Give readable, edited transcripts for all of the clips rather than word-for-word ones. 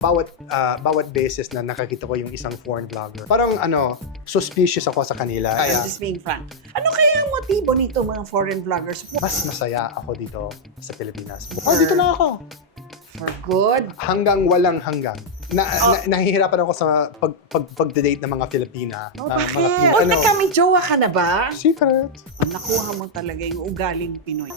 Bawat beses na nakakita ko yung isang foreign vlogger, parang suspicious ako sa kanila. I'm Kaya just being frank. Ano kaya ang motibo nito mga foreign vloggers? mas masaya ako dito sa Pilipinas. Dito na ako. For good? Hanggang walang hanggang. Nahihirapan ako sa pag-date ng mga Filipina. Oh, ng bakit? mga O, may jowa ka na ba? Secret. O, nakuha mo talaga yung ugaling Pinoy.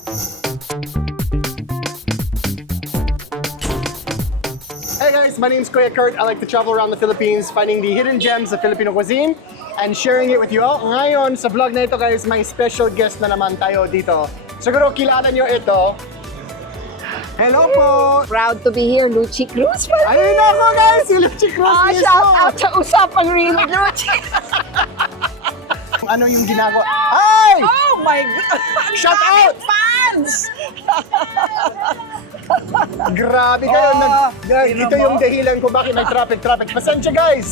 Hey guys, my name's Kuya Kurt. I like to travel around the Philippines, finding the hidden gems of Filipino cuisine and sharing it with you all. Ngayon, sa vlog na ito guys, may special guest na naman tayo dito. Siguro kilala nyo ito. Hello po! Proud to be here, Luchi Cruz. Ayun na ako guys, si Luchi Cruz mismo. Shout out sa Usapang Rin, Luchi. Ano yung ginagawa? Ay! Oh my God! Shout out! Fans! Grabe kayo. Tingnan Ito mo. yung dahilan ko bakit may traffic. Pasensya guys!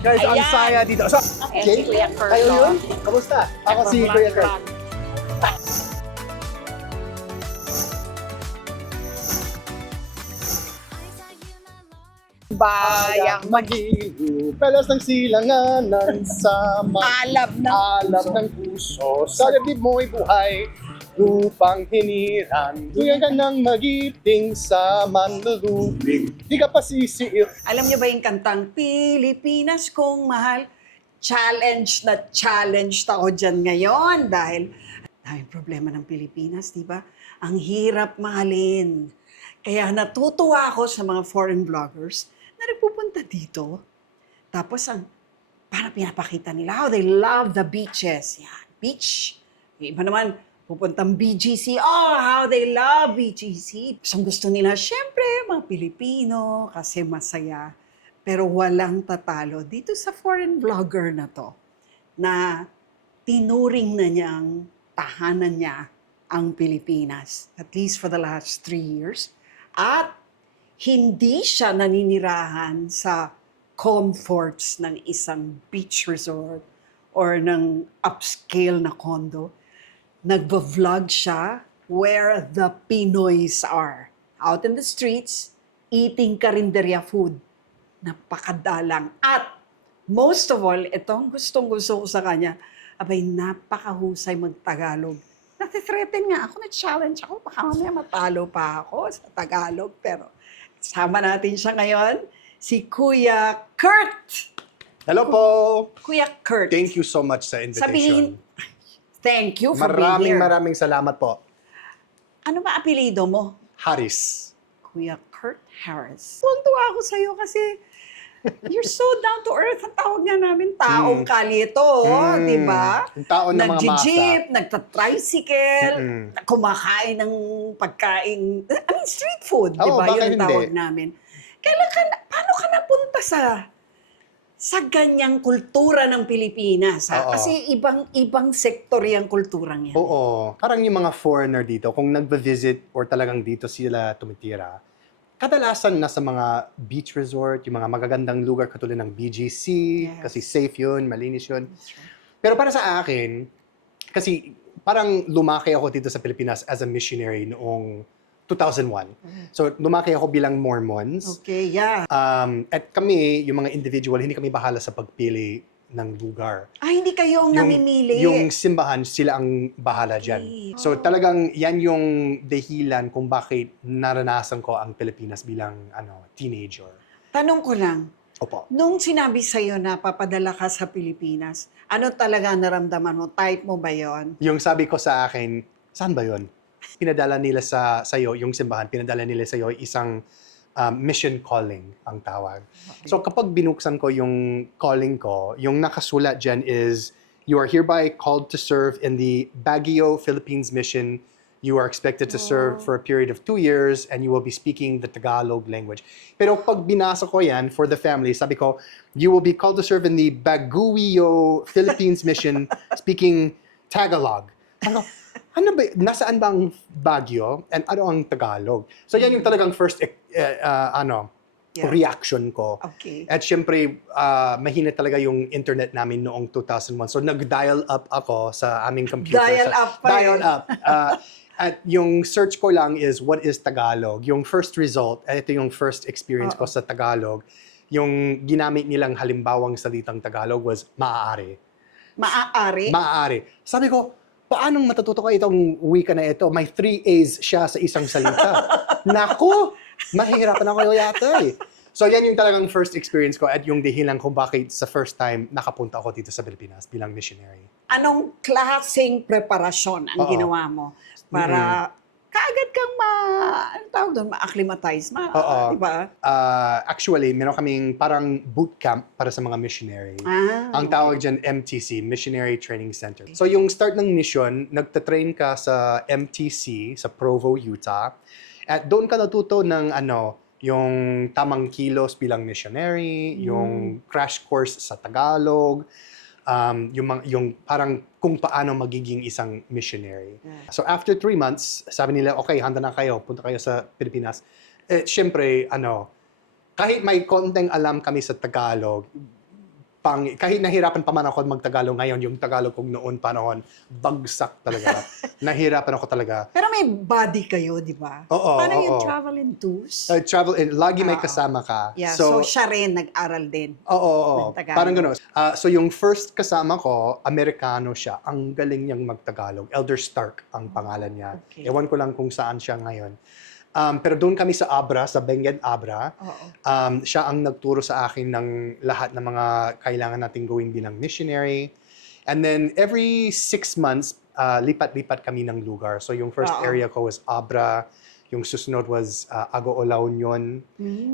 Guys, ang Ayan. saya dito. So, Ayan si Kuya Kurt, kayo no? yun? Kamusta? Ako si Kuya Kurt. Bayang Magilu, pelas ng silanganan sa alab na. alab ng puso. Sa dibdib mo'y buhay, lupang hiniran. Tuyan ka ng magiting sa manlulubig. Di ka pa sisiil. Alam niyo ba yung kantang Pilipinas kong mahal? Challenge na challenge ako dyan ngayon dahil daming problema ng Pilipinas, di ba? Ang hirap mahalin. Kaya natutuwa ako sa mga foreign vloggers na nagpupunta dito. Tapos para pinapakita nila how they love the beaches. Yan, beach. Yung iba naman, pupuntang BGC. Oh, how they love BGC. Gusto nila, syempre, mga Pilipino, kasi masaya. Pero walang tatalo dito sa foreign vlogger na to, na tinuring na niyang tahanan niya ang Pilipinas, at least for the last 3 years. At hindi siya naninirahan sa comforts ng isang beach resort or ng upscale na condo. Nagba-vlog siya where the Pinoys are. Out in the streets, eating karinderya food. Napakadalang. At most of all, itong gustong-gusto ko sa kanya, abay, napakahusay mag-Tagalog. Nati-threaten nga ako, na-challenge ako, baka mamaya matalo pa ako sa Tagalog. Pero sama natin siya ngayon, si Kuya Kurt. Hello po! Kuya Kurt. Thank you so much sa invitation. Sabihin, thank you for being here. Maraming salamat po. Ano ba apelido mo? Haris. Kuya Kurt Harris. Tuwang-tuwa ako sa'yo kasi you're so down to earth. Ang tawag nga namin, taong kalye to, di ba? Yung taon ng mga masa. Nag-jeep, nagta-tricycle, kumakain ng pagkain, street food, di Oo, ba? bakit Yun ang tawag hindi? namin. Paano ka napunta sa ganyang kultura ng Pilipinas? Ha? Oo. Kasi ibang sektor yung kulturang yan. Oo. Parang yung mga foreigner dito, kung nagba-visit or talagang dito sila tumitira, kadalasan nasa mga beach resort, yung mga magagandang lugar katulad ng BGC, Yes. kasi safe yun, malinis yun. Pero para sa akin, kasi parang lumaki ako dito sa Pilipinas as a missionary noong 2001. So lumaki ako bilang Mormons. Okay, yeah. At kami, yung mga individual, hindi kami bahala sa pagpili ng lugar. Hindi kayo ang namimili. Yung simbahan, sila ang bahala dyan. Okay. So talagang yan yung dahilan kung bakit naranasan ko ang Pilipinas bilang teenager. Tanong ko lang, Opo. nung sinabi sa'yo na papadala ka sa Pilipinas, ano talaga naramdaman mo? Type mo ba yon? Yung sabi ko sa akin, saan ba yun? Pinadala nila sa'yo, yung simbahan, pinadala nila sa'yo isang mission calling ang tawag. So kapag binuksan ko yung calling ko, yung nakasulat dyan is, you are hereby called to serve in the Baguio, Philippines mission. You are expected to serve for a period of 2 years and you will be speaking the Tagalog language. Pero pag binasa ko yan for the family, sabi ko, you will be called to serve in the Baguio, Philippines mission speaking Tagalog. Ano ba, nasaan ba ang Baguio and ano ang Tagalog? So yan yung talagang first reaction ko. Okay. At syempre, mahina talaga yung internet namin noong 2001. So nag-dial up ako sa aming computer. Dial up pa Dial eh. up. At yung search ko lang is, what is Tagalog? Yung first result, ito yung first experience ko sa Tagalog, yung ginamit nilang halimbawang salitang Tagalog was maaari. Maaari. Maaari. Sabi ko, paanong matututo ko itong wika na ito? May 3 A's siya sa isang salita. Naku! Mahihirapan ako yata eh. So yan yung talagang first experience ko at yung dahilan kung bakit sa first time nakapunta ako dito sa Pilipinas bilang missionary. Anong klaseng preparasyon ang Oo. ginawa mo para kaagad kang ano tawag doon, ma-acclimatize, Oo. di ba? Actually, meron kaming parang boot camp para sa mga missionary. Ang tawag dyan, MTC, Missionary Training Center. So yung start ng mission, nagtatrain ka sa MTC, sa Provo, Utah. At doon ka natuto ng yung tamang kilos bilang missionary, yung crash course sa Tagalog, yung parang kung paano magiging isang missionary. So after 3 months, sabi nila, okay, handa na kayo, punta kayo sa Pilipinas. Siyempre, kahit may konting alam kami sa Tagalog, kahit nahirapan pa man ako mag-Tagalog ngayon, yung Tagalog kong noon panahon, bagsak talaga. Nahirapan ako talaga. Pero may body kayo, di ba? Oo, Paano yung oo. travel in twos? Travel, lagi may kasama ka. Yeah, so siya rin nag-aral din. Oo. ng Tagalog. Parang gano'n. So yung first kasama ko, Amerikano siya. Ang galing niyang mag-Tagalog. Elder Stark ang pangalan niya. Okay. Ewan ko lang kung saan siya ngayon. Pero doon kami sa Abra, sa Benguet Abra. Oo. Siya ang nagturo sa akin ng lahat ng mga kailangan nating gawin bilang missionary. And then every 6 months, lipat-lipat kami ng lugar. So yung first Oo. area ko was Abra. Yung susunod was Agoo, La Union.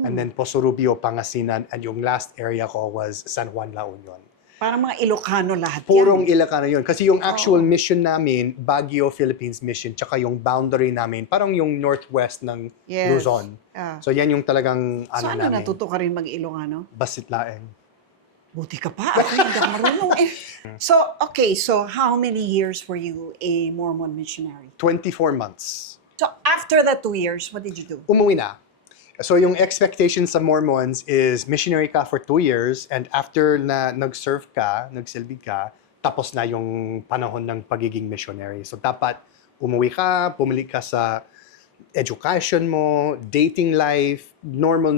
And then Poso Rubio, Pangasinan. And yung last area ko was San Juan, La Union. Parang mga Ilocano lahat Purong yan. Ilocano yun. Kasi yung actual mission namin, Baguio, Philippines mission, tsaka yung boundary namin, parang yung northwest ng Yes. Luzon. Ah. So yan yung talagang So ano, namin. natuto ka rin mag-Ilocano? Basitlaeng. Buti ka pa. Ako hindi ako marunong eh. So, okay. So, how many years were you a Mormon missionary? 24 months. So, after the 2 years, what did you do? Umuwi na. So yung expectation sa Mormons is missionary ka for 2 years and after na nag-serve ka, nagsilbi ka, tapos na yung panahon ng pagiging missionary. So dapat umuwi ka, pumili ka sa education mo, dating life, normal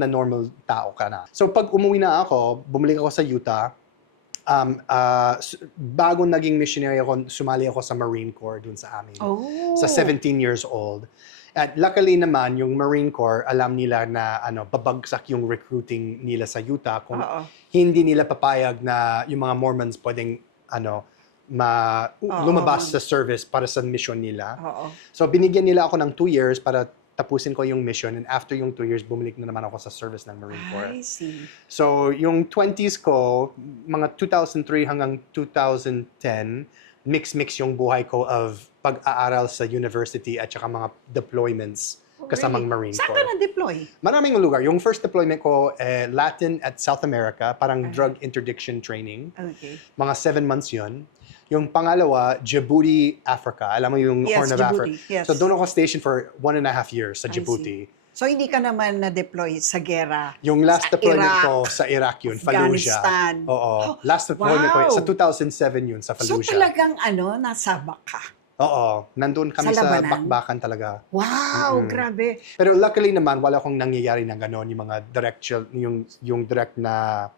tao ka na. So pag umuwi na ako, bumalik ako sa Utah, bago naging missionary ako, sumali ako sa Marine Corps dun sa amin. Oh. Sa 17 years old. At luckily naman, yung Marine Corps, alam nila na babagsak yung recruiting nila sa Utah kung Oo. hindi nila papayag na yung mga Mormons pwedeng lumabas sa service para sa mission nila. Oo. So binigyan nila ako ng 2 years para tapusin ko yung mission and after yung 2 years, bumalik na naman ako sa service ng Marine Corps. I see. So yung 20s ko, mga 2003 hanggang 2010, mix yung buhay ko of pag-aaral sa university at saka mga deployments kasamang Marine Saan ka Corps. na-deploy? Maraming lugar. Yung first deployment ko, Latin at South America, parang drug interdiction training. Okay. Mga 7 months yun. Yung pangalawa, Djibouti, Africa. Alam mo yung Yes, Horn of Djibouti, Africa. yes. So doon ako stationed for 1.5 years I sa Djibouti. So, hindi ka naman na-deploy sa gera? Yung last Sa deployment Iraq, ko sa Iraq yun, Fallujah. Afghanistan. Oo. Last deployment ko Wow. sa 2007 yun sa So, Fallujah. talagang nasabak ka? Oo. Nandun kami Sa sa labanan? bakbakan talaga. Wow, grabe. Pero luckily naman, wala akong nangyayari na gano'n. Yung mga yung direct na,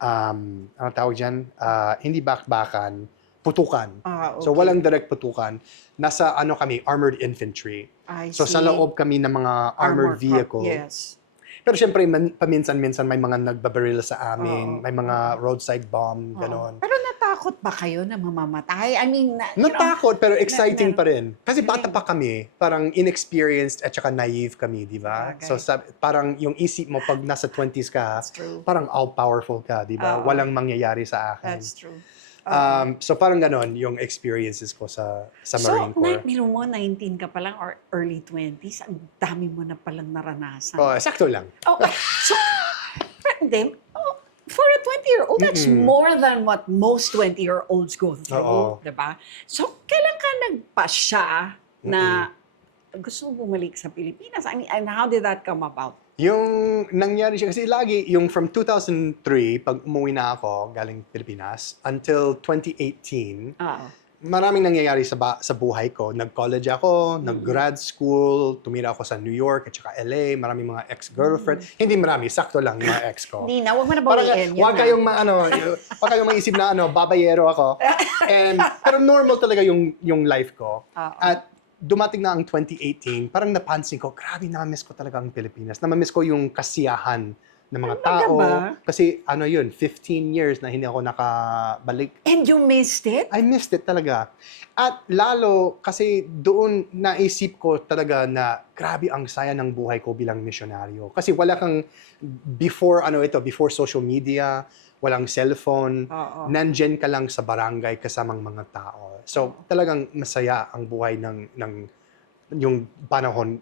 ano tawag dyan? Hindi bakbakan, putukan. Okay. So walang direct putukan. Nasa kami, armored infantry. I So sa see. loob kami ng mga armored vehicle. Yes. Pero syempre, paminsan-minsan may mga nagbabaril sa amin, Oo. may mga roadside bomb, Oo. gano'n. Pero natakot ba kayo na mamamatay? I mean, you know, Natakot, pero exciting na- pa rin. Kasi bata pa kami, parang inexperienced at saka naive kami, di ba? Bagay. So parang yung isip mo pag nasa 20s ka, That's true. parang all-powerful ka, di ba? Oo. Walang mangyayari sa akin. That's true. So parang ganon yung experiences ko sa So, Marine Corps. biro mo, 19 ka pa lang or early 20s, ang dami mo na palang naranasan. Oh, sakto lang. Okay. So, pero hindi, for a 20-year-old, that's more than what most 20-year-olds go through, Oo. diba? So, kailan ka nagpasya na gusto mo bumalik sa Pilipinas? I mean, and how did that come about? Yung nangyari siya, kasi lagi, yung from 2003, pag umuwi na ako galing Pilipinas, until 2018, maraming nangyayari sa buhay ko. Nag-college ako, nag-grad school, tumira ako sa New York at saka LA, maraming mga ex-girlfriend. Hindi marami, sakto lang yung mga ex ko. Hindi na, huwag mo na Parang, bawiin. wag kayong wag kayong maisip na babayero ako. Pero normal talaga yung life ko. Oo. At dumating na ang 2018, parang napansin ko, grabe, na-miss ko talaga ang Pilipinas. Na-miss ko yung kasiyahan ng mga Talaga tao. ba? Kasi 15 years na hindi ako nakabalik. And you missed it? I missed it talaga. At lalo, kasi doon naisip ko talaga na grabe ang saya ng buhay ko bilang misyonaryo. Kasi wala kang, before social media, walang cellphone, Oo. nandyan ka lang sa barangay kasamang mga tao. So, talagang masaya ang buhay ng yung panahon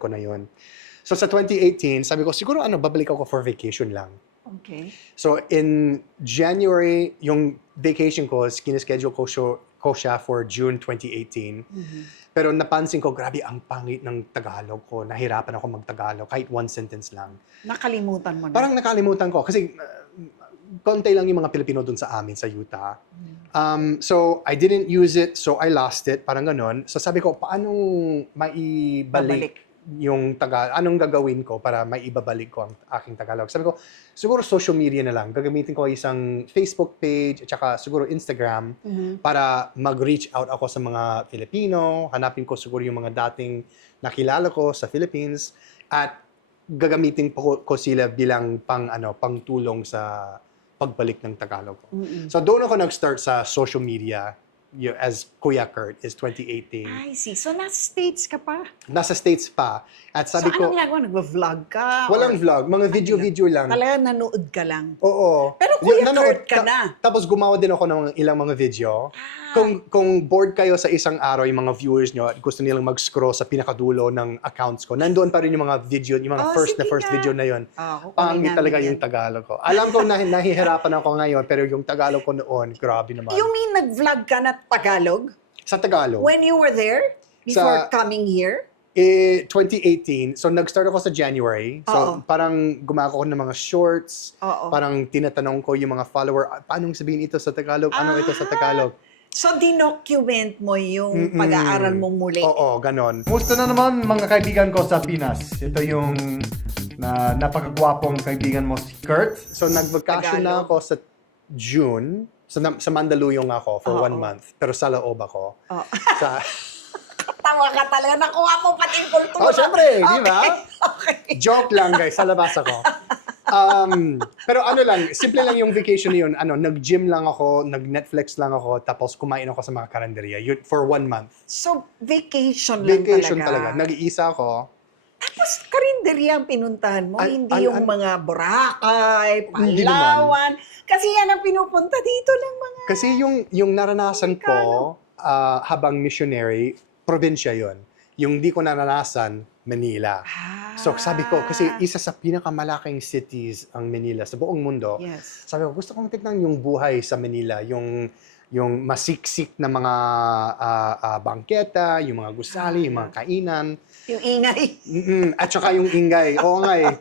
ko na yun. So, sa 2018, sabi ko, siguro babalik ako for vacation lang. Okay. So, in January, yung vacation ko, kinischedule ko siya for June 2018. Pero napansin ko, grabe, ang pangit ng Tagalog ko. Nahirapan ako mag-Tagalog, kahit one sentence lang. Nakalimutan mo na. Parang nakalimutan ko, kasi konti lang yung mga Pilipino dun sa amin, sa Utah. So, I didn't use it, so I lost it, parang ganon. So, sabi ko, paano maibalik yung Tagalog? Anong gagawin ko para maibabalik ko ang aking Tagalog? Sabi ko, siguro social media na lang. Gagamitin ko isang Facebook page at saka siguro Instagram para mag-reach out ako sa mga Filipino. Hanapin ko siguro yung mga dating nakilala ko sa Philippines at gagamitin ko sila bilang pangtulong sa pagbalik ng Tagalog ko. So doon ako nag-start sa social media as Kuya Kurt is 2018. I see. So, nasa States ka pa? Nasa States pa. At sabi So, ko, anong ginagawa? Nag-vlog ka? walang vlog, mga video lang. Talaga nanood ka lang? Oo. Pero Kuya Nanood Kurt ka na. Tapos gumawa din ako ng ilang mga video. Kung bored kayo sa isang araw, yung mga viewers nyo, at gusto nilang mag-scroll sa pinakadulo ng accounts ko, nandoon pa rin yung mga video, yung mga first sige nga. video na yun. Kukunin Pangit namin talaga yan. yung Tagalog ko. Alam ko nahihirapan ako ngayon, pero yung Tagalog ko noon, grabe naman. You mean nag-vlog ka na Tagalog? Sa Tagalog. When you were there? Before Sa- coming here? 2018, so nag-start ako sa January. So Oo. parang gumagawa ko ng mga shorts. Oo. Parang tinatanong ko yung mga follower, paano sabihin ito sa Tagalog? Ano ito sa Tagalog? So, dinocument mo yung pag-aaral mong muli? Oo, ganon. Kumusta na naman mga kaibigan ko sa Pinas? Ito yung napakagwapong kaibigan mo si Kurt. So nag-vacation na ako sa June. Sa Mandaluyong ako for 1 month. Pero sa loob ako. Oo. Sa, Tawa ka talaga. Nakuha mo pati yung kultura. oh, syempre, di ba? Okay. Joke lang guys, sa labas ako. Pero simple lang yung vacation na yun. Nag-gym lang ako, nag-Netflix lang ako, tapos kumain ako sa mga karinderya. Yun, for 1 month. So, vacation lang Vacation talaga. talaga. Nag-iisa ako. Tapos, karinderya ang pinuntahan mo, hindi yung mga Boracay, Hindi Palawan. Kasi yan ang pinupunta dito ng mga... Kasi yung naranasan ko habang missionary, probinsya yon. Yung di ko naranasan, Manila. So sabi ko, kasi isa sa pinakamalaking cities ang Manila sa buong mundo. Yes. Sabi ko, gusto kong tignan yung buhay sa Manila, yung masiksik na mga bangketa, yung mga gusali, yung mga kainan. Yung ingay. At saka yung ingay. Oo nga eh.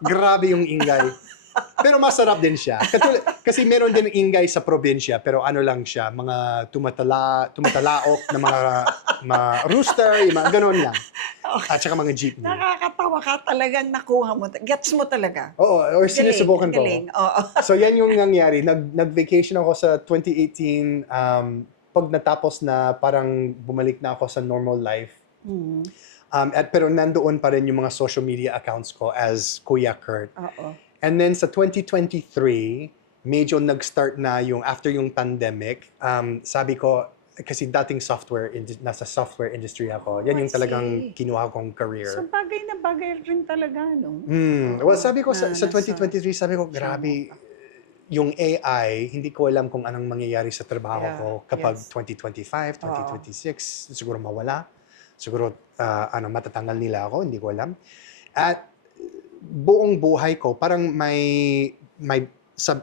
Grabe yung ingay. Pero masarap din siya. Kasi meron din ingay sa probinsya, pero lang siya, mga tumatalaok na mga rooster, yung mga ganon lang. At saka mga jeepney. Nakakatawa ka talagang nakuha mo. Gets mo talaga. Oo, or sinusubukan ko. Galing. Oo. So yan yung nangyari. Nag-vacation ako sa 2018. Pag natapos na, parang bumalik na ako sa normal life. Pero nandoon pa rin yung mga social media accounts ko as Kuya Kurt. Oo. And then sa 2023, medyo nag-start na yung after yung pandemic. Sabi ko, kasi dating nasa software industry ako. Yan yung I talagang see. kinuha kong career. So, bagay na bagay rin talaga, no? Well, sabi ko sa nasa- 2023, sabi ko, grabe, yung AI, hindi ko alam kung anong mangyayari sa trabaho Yeah, ko kapag yes. 2025, 2026, siguro mawala. Siguro, matatanggal nila ako, hindi ko alam. At buong buhay ko, parang may sa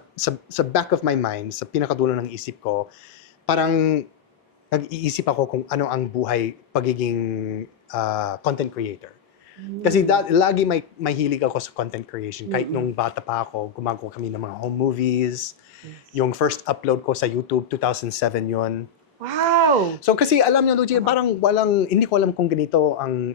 back of my mind, sa pinakadulo ng isip ko, parang nag-iisip ako kung ano ang buhay pagiging content creator. Kasi lagi may hilig ako sa content creation. Kahit nung bata pa ako, gumagawa kami ng mga home movies. Yung first upload ko sa YouTube, 2007 yun. Wow! So kasi alam niyo, Luigi, parang hindi ko alam kung ganito ang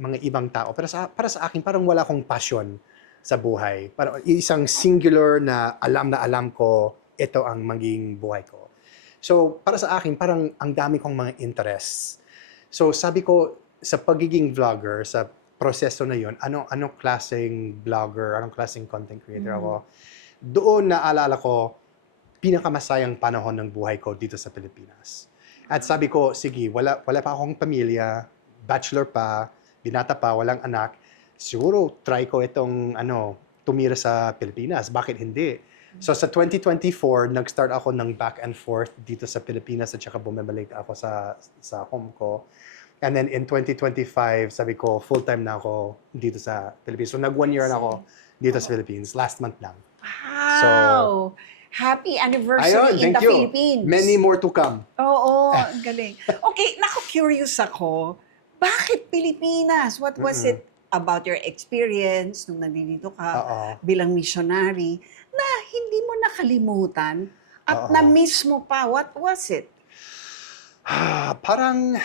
mga ibang tao. Pero para sa akin, parang wala akong passion sa buhay. Parang isang singular na alam ko, ito ang maging buhay ko. So para sa akin, parang ang dami kong mga interests. So sabi ko, sa pagiging vlogger, sa proseso na yon, anong klaseng vlogger, anong klaseng content creator ako, doon naalala ko, pinakamasayang panahon ng buhay ko dito sa Pilipinas. At sabi ko, sige, wala pa akong pamilya, bachelor pa, binata pa, walang anak. Siguro try ko itong tumira sa Pilipinas. Bakit hindi? So sa 2024, nag-start ako ng back and forth dito sa Pilipinas at saka bumabalik ako sa home ko. And then in 2025, sabi ko, full-time na ako dito sa Pilipinas. So nag 1 year na ako dito sa Philippines. Last month lang. Wow! Happy anniversary Ayun, in thank the you. Philippines. Many more to come. Oo, ang galing. Okay, curious ako. Bakit Pilipinas? What was it about your experience nung nandito ka Oo. bilang missionary na hindi mo nakalimutan at Oo. na-miss mo pa? What was it? Parang,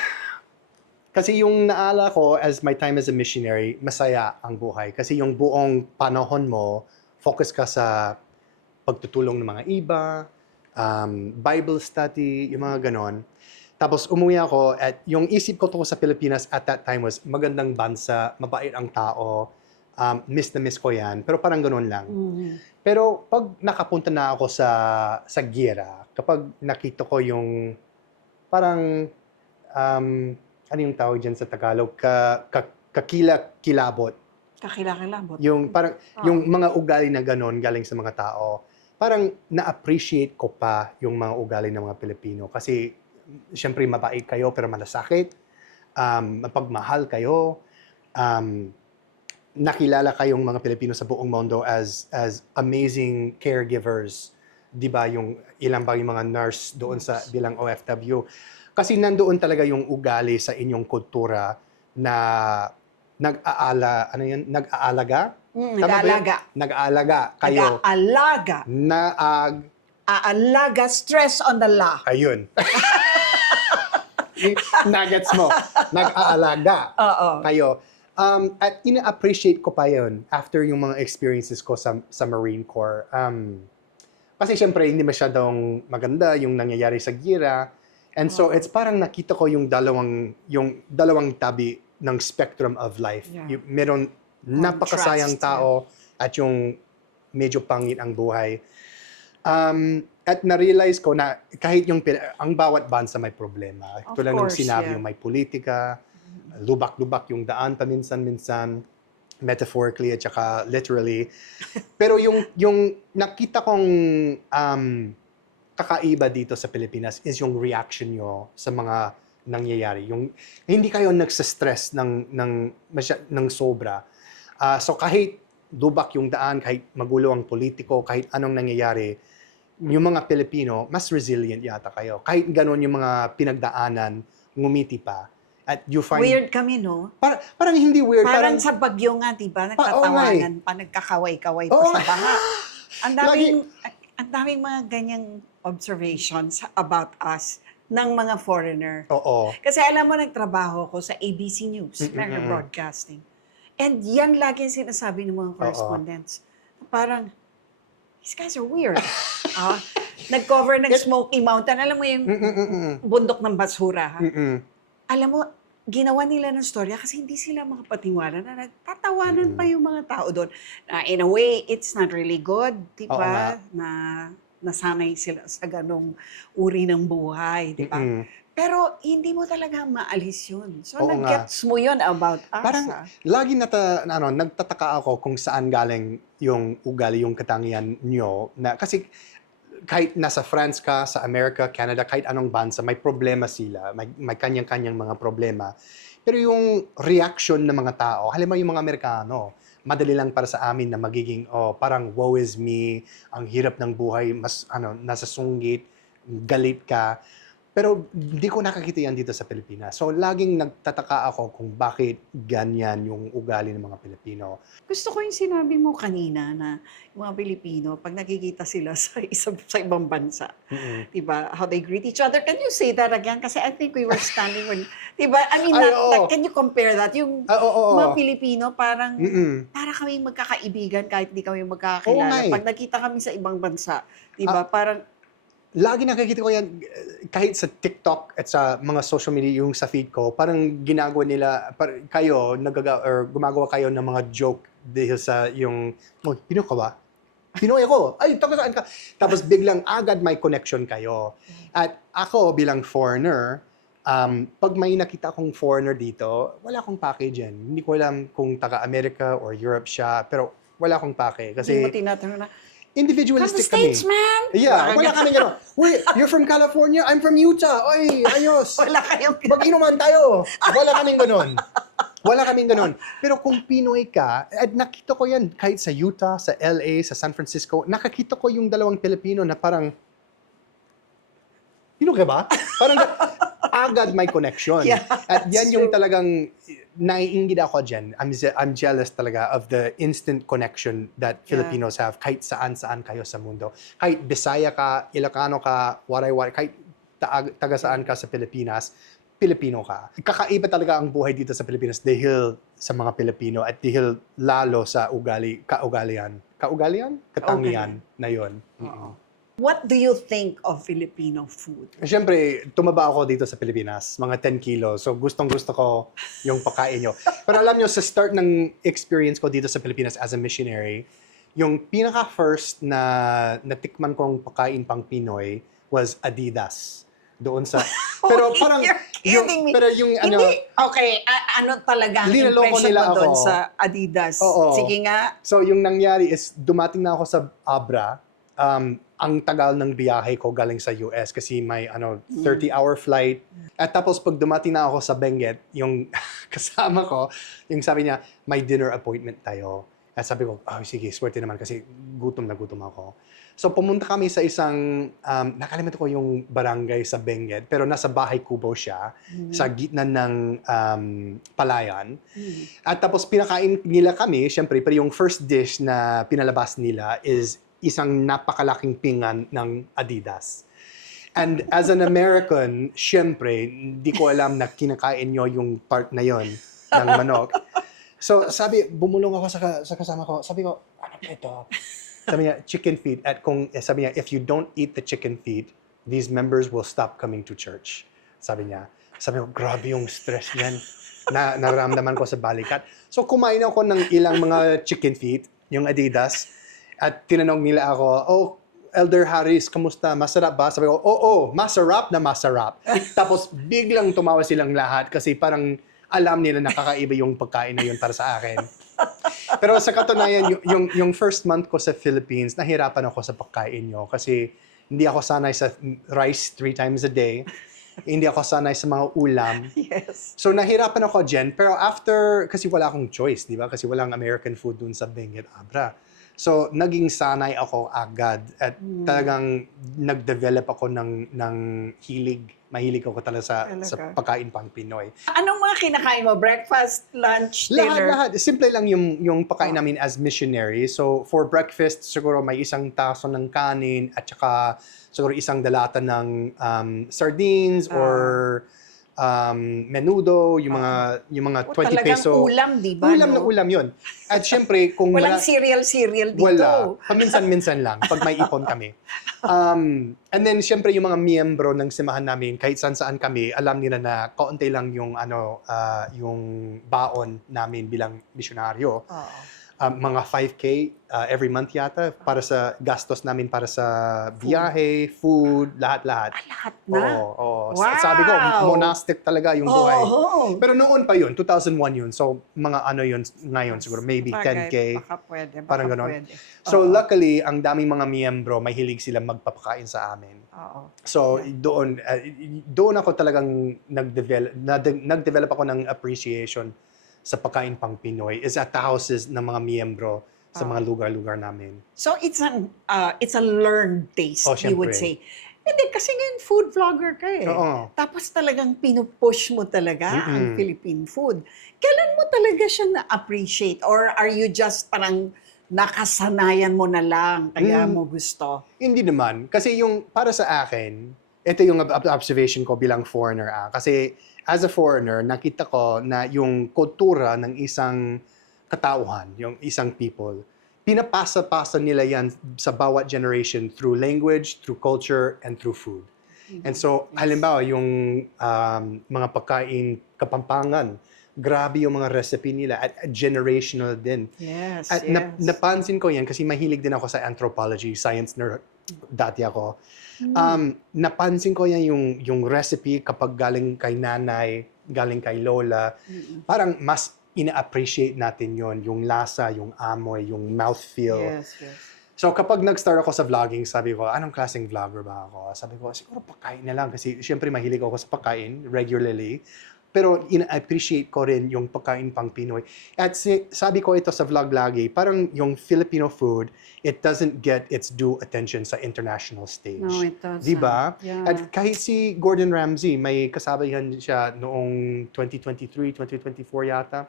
kasi yung naala ko as my time as a missionary, masaya ang buhay. Kasi yung buong panahon mo, focus ka sa pagtutulong ng mga iba, Bible study, yung mga ganon. Tapos umuwi ako at yung isip ko to sa Pilipinas at that time was magandang bansa, mabait ang tao, miss na miss ko yan, pero parang ganon lang. Pero pag nakapunta na ako sa Gira, kapag nakita ko yung parang, ano yung tawag dyan sa Tagalog, kakilabot. Kakilakilabot. Yung parang, yung mga ugali na ganon galing sa mga tao, parang na-appreciate ko pa yung mga ugali ng mga Pilipino. Kasi, syempre, mabait kayo pero malasakit. Mapagmahal kayo. Nakilala kayong mga Pilipino sa buong mundo as amazing caregivers. Di ba? Yung ilang ba yung mga nurse doon sa bilang OFW. Kasi nandoon talaga yung ugali sa inyong kultura na nag-aalaga? Tama ba yun? Nag-aalaga. Nag-aalaga kayo. Nag-aalaga. Aalaga, stress on the la. Ayun. Nuggets mo. Nag-aalaga Oo. kayo. At ina-appreciate ko pa yun after yung mga experiences ko sa Marine Corps. Kasi syempre, hindi masyadong maganda yung nangyayari sa Gira. And so, it's parang nakita ko yung dalawang tabi ng spectrum of life. Yeah. Meron napakasayang tao at yung medyo pangit ang buhay. At na-realize ko na kahit ang bawat bansa may problema. Of Tulad ng course, sinabi, yeah. yung may politika, lubak-lubak yung daan paminsan-minsan, metaphorically at saka literally. Pero yung nakita kong kakaiba dito sa Pilipinas is yung reaction nyo sa mga nangyayari. Yung hindi kayo nagsa-stress ng sobra. So kahit lubak yung daan, kahit magulo ang politiko, kahit anong nangyayari, yung mga Pilipino, mas resilient yata kayo. Kahit ganon yung mga pinagdaanan, ngumiti pa. At you find... Weird kami, no? Parang hindi weird. Parang sa bagyo nga, di ba? Nagtatawanan pa, nagkakaway-kaway pa sa baha. Ang daming mga ganyang observations about us ng mga foreigner. Oo. Kasi alam mo, nagtrabaho ko sa ABC News, American Broadcasting. And yan lagi ang sinasabi ng mga correspondents. Parang, these guys are weird. Nag-cover ng Smoky Mountain. Alam mo yung bundok ng basura. Alam mo, ginawa nila ng storya kasi hindi sila makapatiwala na nagtatawanan pa yung mga tao doon. In a way, it's not really good, di Oo ba? nga. Na nasanay sila sa ganong uri ng buhay, di ba? Pero hindi mo talaga maalis yun. So, Oo nag-gets mo yun about us. Parang lagi nagtataka ako kung saan galing yung ugali, yung katangian nyo. Kasi kahit nasa France ka, sa America, Canada, kahit anong bansa, may problema sila. May kanyang-kanyang mga problema. Pero yung reaction ng mga tao, halimbawa yung mga Amerikano, madali lang para sa amin na magiging, parang woe is me, ang hirap ng buhay, nasa sunggit, galit ka. Pero hindi ko nakakita yan dito sa Pilipinas. So, laging nagtataka ako kung bakit ganyan yung ugali ng mga Pilipino. Gusto ko yung sinabi mo kanina na yung mga Pilipino, pag nakikita sila sa ibang bansa, diba, how they greet each other. Can you say that again? Kasi I think we were standing when, diba, I mean, Ay, oo. can you compare that? Yung Oo. mga Pilipino, parang, Mm-mm. para kami magkakaibigan kahit di kami Oo nga magkakakilala. eh. Pag nakita kami sa ibang bansa, diba, parang, Lagi nakikita ko yan, kahit sa TikTok at sa mga social media, yung sa feed ko, parang ginagawa nila, kayo, or gumagawa kayo ng mga joke dahil sa yung, oh, Pinoy ka ba? Pinoy ako. Ay, taga saan ka? Tapos biglang agad may connection kayo. At ako bilang foreigner, pag may nakita akong foreigner dito, wala akong pake dyan. Hindi ko alam kung taga-America or Europe siya, pero wala akong pake. hindi mo Kasi tinatanong na, individualistic from the kami. States, man! Yeah, wala kami gano'n. Wait, you're from California? I'm from Utah. Oy, ayos. Wala kayong Mag-inuman tayo. Wala kaming gano'n. Wala kaming gano'n. Pero kung Pinoy ka, at nakita ko yan kahit sa Utah, sa LA, sa San Francisco, nakakita ko yung dalawang Pilipino na parang, Pinoy ka ba? Parang agad may connection. Yeah, At yan that's yung true. talagang naiingit ako dyan. I'm jealous talaga of the instant connection that Filipinos have kahit saan-saan kayo sa mundo. Kahit Bisaya ka, Ilocano ka, waray-waray, kahit taga saan ka sa Pilipinas, Pilipino ka. Kakaiba talaga ang buhay dito sa Pilipinas dahil sa mga Pilipino at dahil lalo sa kaugalian. Kaugalian? Katangian na yun. What do you think of Filipino food? Siyempre, tumaba ako dito sa Pilipinas, mga 10 kilos. So, gustong-gusto ko yung pagkain nyo. Pero alam nyo, sa start ng experience ko dito sa Pilipinas as a missionary, yung pinaka-first na natikman kong pagkain pang Pinoy was Adidas. Doon sa... Pero parang... You're kidding me. Pero yung ano... Hindi, okay, ano talaga ang Linaloko impression nila mo doon ako. sa Adidas? Oo. Sige nga. So, yung nangyari is, dumating na ako sa Abra. Ang tagal ng biyahe ko galing sa US kasi may 30-hour flight. At tapos pag dumating na ako sa Benguet, yung kasama ko, yung sabi niya, may dinner appointment tayo. At sabi ko, sige, swerte naman kasi gutom na gutom ako. So pumunta kami sa isang, nakalimutan ko yung barangay sa Benguet, pero nasa Bahay Kubo siya, sa gitna ng palayan. At tapos pinakain nila kami, syempre, pero yung first dish na pinalabas nila is isang napakalaking pinggan ng Adidas. And as an American, syempre, hindi ko alam na kinakain nyo yung part na yon ng manok. So, bumulong ako sa kasama ko. Sabi ko, ano ba ito? Sabi niya, chicken feet. At sabi niya, if you don't eat the chicken feet, these members will stop coming to church. Sabi niya. Sabi ko, grabe yung stress niyan. Naramdaman ko sa balikat. So, kumain ako ng ilang mga chicken feet, yung Adidas. At tinanong nila ako, Elder Harris, kamusta? Masarap ba? Sabi ko, oo, masarap na masarap. Tapos biglang tumawa silang lahat kasi parang alam nila nakakaiba yung pagkain na yun para sa akin. Pero sa katunayan, yung first month ko sa Philippines, nahirapan ako sa pagkain nyo kasi hindi ako sanay sa rice 3 times a day. Hindi ako sanay sa mga ulam. Yes. So, nahirapan ako dyan. Pero after, kasi wala akong choice, di ba? Kasi walang American food dun sa Benguet Abra. So, naging sanay ako agad at talagang nag-develop ako ng hilig. Mahilig ako talaga sa pagkain pang Pinoy. Anong mga kinakain mo? Breakfast, lunch, dinner? Lahat. Simple lang yung pagkain namin as missionary. So, for breakfast, siguro may isang taso ng kanin at saka siguro isang dalata ng sardines or menudo, yung mga 20 talagang peso. ulam, di ba? Ulam na ulam yun. At syempre, kung Walang cereal dito. wala. Paminsan-minsan lang, pag may ipon kami. And then, syempre, yung mga miyembro ng simahan namin, kahit saan kami, alam nila na kaunti lang yung baon namin bilang misyonaryo. Mga 5K every month yata para sa gastos namin para sa biyahe, food, lahat-lahat. Lahat na? Oo. Wow! Sabi ko, monastic talaga yung buhay. Oo. Pero noon pa yun, 2001 yun. So, mga yun ngayon siguro, maybe 10K. Baka pwede. Parang ganon. Pwede. So, luckily, ang daming mga miyembro, mahilig sila magpapakain sa amin. Oo. So, doon ako talagang nag-develop ako ng appreciation sa pagkain pang Pinoy is at the houses ng mga miyembro sa mga lugar-lugar namin. So it's a learned taste, Oh, you would syempre. say. Hindi, kasi ngayon food vlogger ka eh. Oo. Tapos talagang pinupush mo talaga ang Mm-mm. Philippine food. Kailan mo talaga siya na-appreciate? Or are you just parang nakasanayan mo na lang, kaya mo gusto? Hindi naman. Kasi yung, para sa akin, ito yung observation ko bilang foreigner. Kasi as a foreigner, nakita ko na yung kultura ng isang katauhan, yung isang people, pinapasa-pasa nila yan sa bawat generation through language, through culture, and through food. And so, halimbawa, yung mga pagkain Kapampangan, grabe yung mga recipe nila at generational din. Yes, At napansin ko yan kasi mahilig din ako sa anthropology, science nerd dati ako. Napansin ko yan yung recipe kapag galing kay nanay, galing kay lola, parang mas ina-appreciate natin yon, yung lasa, yung amoy, yung mouthfeel. Yes. So kapag nag-start ako sa vlogging, sabi ko, anong klaseng vlogger ba ako? Sabi ko, siguro pagkain na lang kasi syempre mahilig ako sa pagkain regularly. Pero ina-appreciate ko rin yung pagkain pang Pinoy. At sabi ko ito sa vlog lagi, parang yung Filipino food, it doesn't get its due attention sa international stage. No, it doesn't. Diba? Yeah. At kahit si Gordon Ramsay, may kasabayan siya noong 2023, 2024 yata.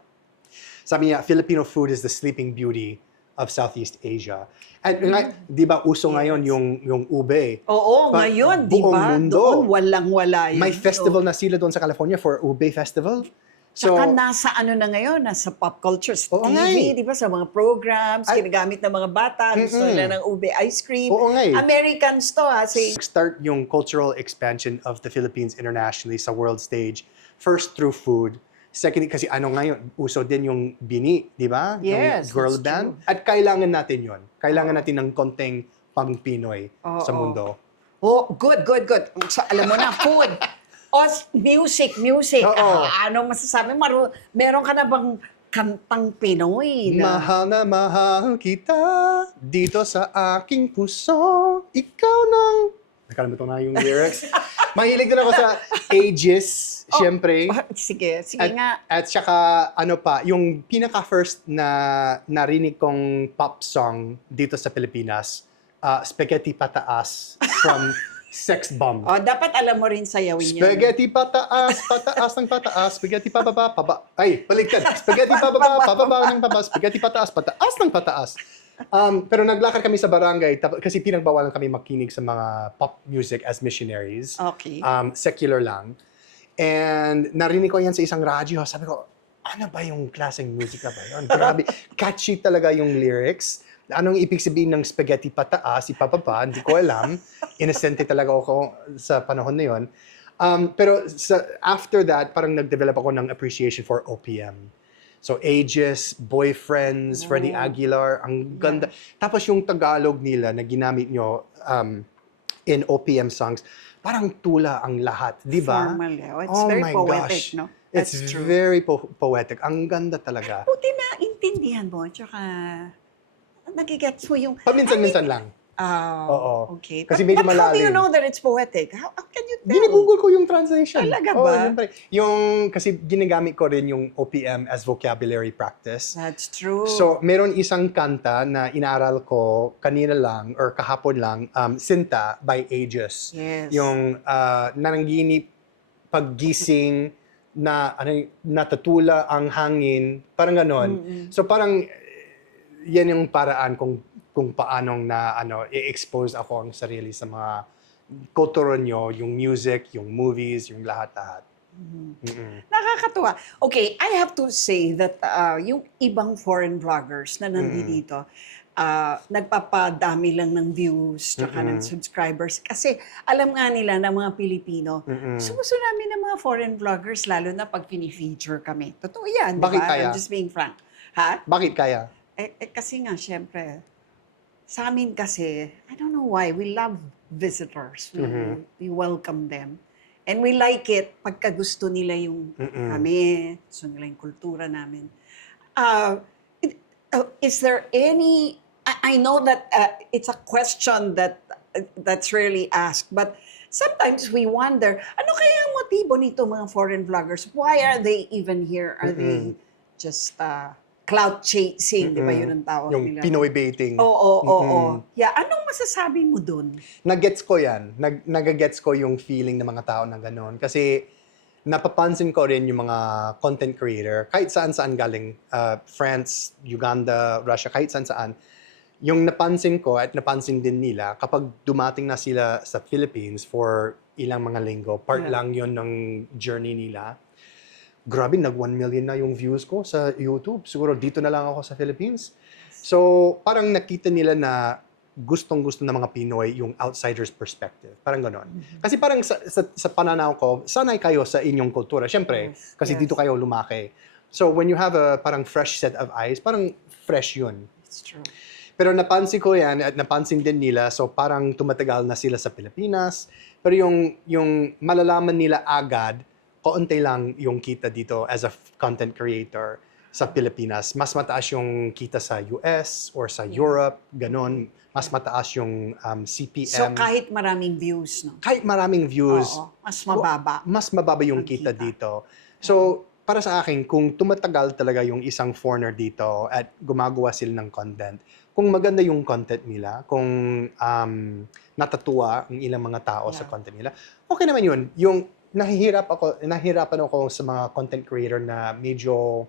Sabi niya, Filipino food is the sleeping beauty of Southeast Asia. At nga, di ba uso ngayon yung ube? Oo, Pa- ngayon, di buong ba? mundo. Doon, walang-wala yun. May festival na sila doon sa California for Ube Festival. So, Saka nasa ano na ngayon, nasa pop culture, sa Oo nga TV, eh. di ba? Sa mga programs, Ay- ginagamit ng mga bata, gusto nila ng ube ice cream. Oo nga eh. Americans to ha, start yung cultural expansion of the Philippines internationally sa world stage. First through food. Second, kasi ano ngayon, uso din yung bini, di ba? Yes, Yung girl that's band. true. At kailangan natin yon. Kailangan natin ng konting pang-Pinoy sa Oo. mundo. Oh, good. So, alam mo na, food. O, music. Oo. Ano masasabi? Meron ka na bang kantang Pinoy na? Mahal na mahal kita dito sa aking puso. Ikaw nang... Nakalimutan ko na yung lyrics. Mahilig din ako sa Aegis, syempre. Sige At, nga. at saka, ano pa, yung pinaka-first na narinig kong pop song dito sa Pilipinas, Spaghetti Pataas from Sex Bomb. O, dapat alam mo rin sayawin yun. Spaghetti pataas, pataas ng pataas, spaghetti pababa, ay, baliktad. Spaghetti pababa, pababa ng pababa, spaghetti pataas, pataas ng pataas. Pero naglakad kami sa barangay kasi pinagbawalan kami makinig sa mga pop music as missionaries. Okay. Secular lang. And narinig ko yan sa isang radyo. Sabi ko, ano ba yung klaseng musika ba yun? Grabe, catchy talaga yung lyrics. Anong ibig sabihin ng spaghetti pataas, ipababa, hindi ko alam. Innocente talaga ako sa panahon na yun. Pero after that, parang nag-develop ako ng appreciation for OPM. So, Aegis, Boyfriends, Freddie Aguilar, ang ganda. Tapos yung Tagalog nila na ginamit nyo in OPM songs, parang tula ang lahat, di ba? Formal. It's very poetic, no? It's That's true. very poetic. Ang ganda talaga. Buti na intindihan mo, tsaka nagigets mo yung... Paminsan-minsan lang. Oo. Okay. Kasi medyo But how do you malalim. know that it's poetic? How can you tell? Ginugugol ko yung translation. Talaga Oo, ba? syempre. Kasi ginagamit ko rin yung OPM as vocabulary practice. That's true. So, meron isang kanta na inaaral ko kanina lang or kahapon lang, Sinta by Aegis. Yes. Yung nananginip, paggising, natutula ang hangin, parang ganon. So, parang yan yung paraan kung paanong i-expose ako ang sarili sa mga kultura nyo, yung music, yung movies, yung lahat-lahat. Nakakatuwa. Okay, I have to say that yung ibang foreign vloggers na nandito, nagpapadami lang ng views tsaka ng subscribers. Kasi alam nga nila na mga Pilipino, gusto namin ng mga foreign vloggers, lalo na pag fini-feature kami. Totoo yan, di Bakit ba? kaya? I'm just being frank. Ha? Bakit kaya? Kasi nga, syempre, sa amin kasi, I don't know why, we love visitors. We welcome them. And we like it pagka gusto nila yung kami, gusto nila yung kultura namin. Is there any, I know that it's a question that's rarely asked, but sometimes we wonder, ano kaya ang motibo nito mga foreign vloggers? Why are they even here? Are they just clout chasing, di ba Mm-mm. yun ang tawag Yung nila? Pinoy baiting. Oo. Yeah, anong masasabi mo dun? Nag-gets ko yan. Nag-gets ko yung feeling ng mga tao na gano'n. Kasi napapansin ko rin yung mga content creator, kahit saan-saan galing, France, Uganda, Russia, kahit saan-saan. Yung napansin ko at napansin din nila, kapag dumating na sila sa Philippines for ilang mga linggo, part Yeah. lang yon ng journey nila. Grabe, nag 1 million na yung views ko sa YouTube. Siguro dito na lang ako sa Philippines. So, parang nakita nila na gustong-gusto ng mga Pinoy yung outsider's perspective. Parang ganon. Kasi parang sa pananaw ko, sanay kayo sa inyong kultura. Siyempre, Yes, kasi yes. dito kayo lumaki. So, when you have a parang fresh set of eyes, parang fresh yun. It's true. Pero napansin ko yan at napansin din nila, so parang tumatagal na sila sa Pilipinas. Pero yung malalaman nila agad, kaunti lang yung kita dito as a content creator sa Pilipinas. Mas mataas yung kita sa US or sa Europe, ganon. Mas mataas yung CPM. So kahit maraming views, no? Kahit maraming views, Oo, mas mababa. mas mababa yung Ang kita kita. dito. So, para sa akin, kung tumatagal talaga yung isang foreigner dito at gumagawa sila ng content, kung maganda yung content nila, kung natatuwa ang ilang mga tao sa Yeah. content nila, okay naman yun. Yung nahihirapan ako sa mga content creator na medyo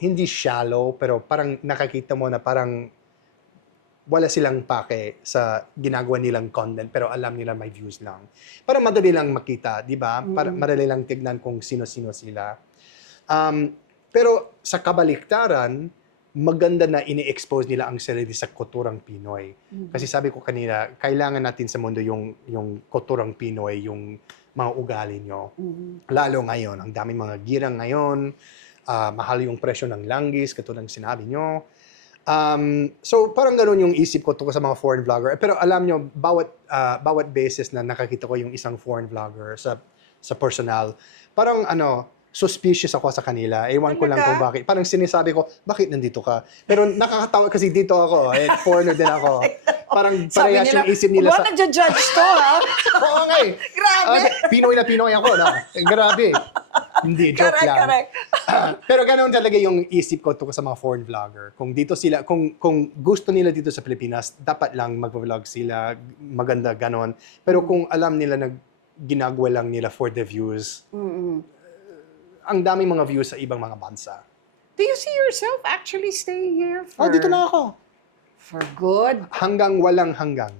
hindi shallow, pero parang nakakita mo na parang wala silang pake sa ginagawa nilang content, pero alam nila may views lang. Parang madali lang makita, di ba? Para madali lang tignan kung sino-sino sila. Pero sa kabaliktaran, maganda na ini-expose nila ang sarili sa kulturang Pinoy. Kasi sabi ko kanina, kailangan natin sa mundo yung kulturang Pinoy, yung mga ugali nyo. Lalo ngayon, ang daming mga girang ngayon, mahal yung presyo ng langgis, katulad ng sinabi nyo. So parang gano'n yung isip ko tungkol sa mga foreign vlogger. Pero alam nyo, bawat beses na nakakita ko yung isang foreign vlogger sa personal, parang suspicious ako sa kanila. Ewan ko lang Talaga? kung bakit. Parang sinasabi ko, bakit nandito ka? Pero nakakatawa kasi dito ako. Foreigner din ako. Parang Sabi parehas yung isip nila "Huwag nagja-judge to, ha?" Oo nga eh. Grabe. Pinoy na Pinoy ako, no? Grabe. Hindi, joke Correct, lang. correct. Pero ganoon talaga yung isip ko tungkol sa mga foreign vlogger. Kung dito sila, kung gusto nila dito sa Pilipinas, dapat lang mag-vlog sila, maganda ganoon. Pero kung alam nila na ginagawa lang nila for the views, ang daming mga views sa ibang mga bansa. Do you see yourself actually staying here for... Dito na ako. For good? Hanggang walang hanggang.